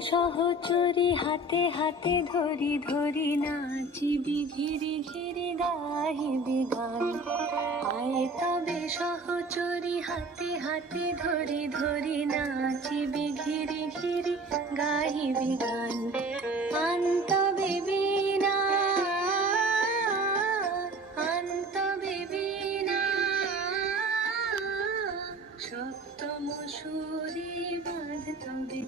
সহচরী হাতে হাতে ধরি ধরি নাচিবি ঘিরি ঘিরি গাহিবি গান। আয় তবে সহচরী হাতে হাতে ধরি ধরি নাচিবি ঘিরি ঘিরি গাহিবি গান। আনতবে বীণা আনতবে বীণা সপ্তম সুরে বাঁধ তবে।